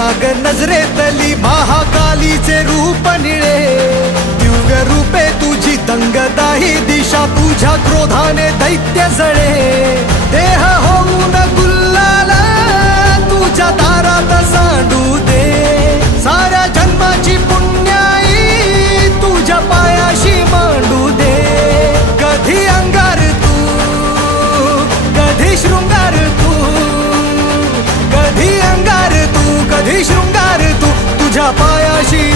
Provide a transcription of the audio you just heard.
आग नजरेतली महाकालीचे रूप निळे. दिव्य रूपे तुझी दंगदाही दिशा तुझ्या क्रोधाने दैत्य जळे. देह होऊन गुल्लाला तुझ्या दारात सांडू दे. साऱ्या जन्माची पुण्याई तुझ्या पायाशी मांडू दे. कधी अंगार तू कधी शृंगार तू कधी